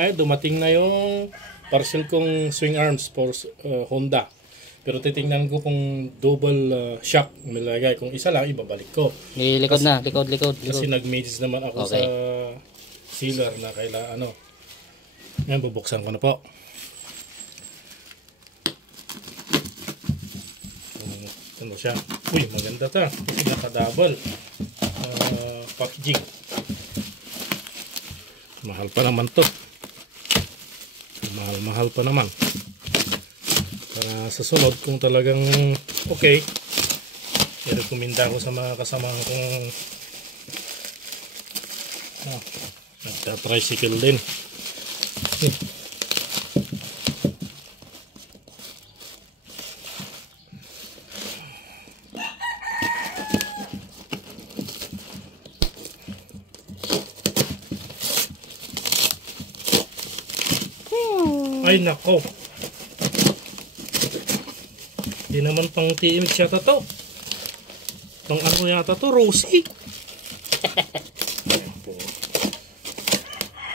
Ngayon, dumating na yung parcel kong swing arms for Honda. Pero titingnan ko kung double shock nilagay. Kung isa lang, ibabalik ko. Likod na, likod. Kasi nag-mages naman ako Okay. sa sealer na kailangan ano. Ngayon, bubuksan ko na po. Ano siya? Uy, maganda ta. Kasi naka-double packaging. Mahal pa naman to. Mahal pa naman. Para sa sunod, kung talagang okay, i-recommenda ko sa mga kasamahan kong nagta-tricycle din. Ay nako. Di naman pang TMX yata to. Pang ano yata to, Rosie.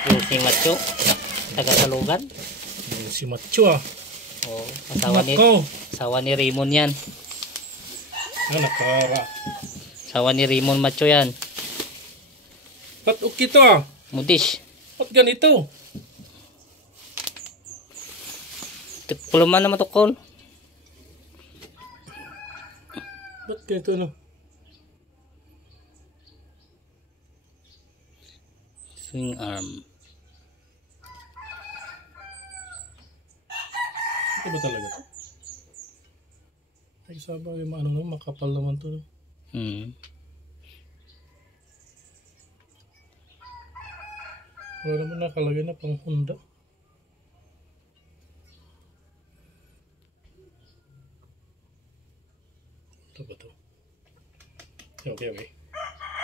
Rosie Macho, taga Salugan. Si Macho ah. Oh, asawa ni Raymond yan. Ah, nakara. Asawa ni Raymond Macho yan. Ba't okay to ah? Mudish. Ba't ganito? Puluman naman to, Col. Ba't ganito no? Swing arm. Ito ba talaga to? Ay sabay yung ano naman, makapal naman to. Wala naman nakalagay na pang Honda. Ito ba to? Okay.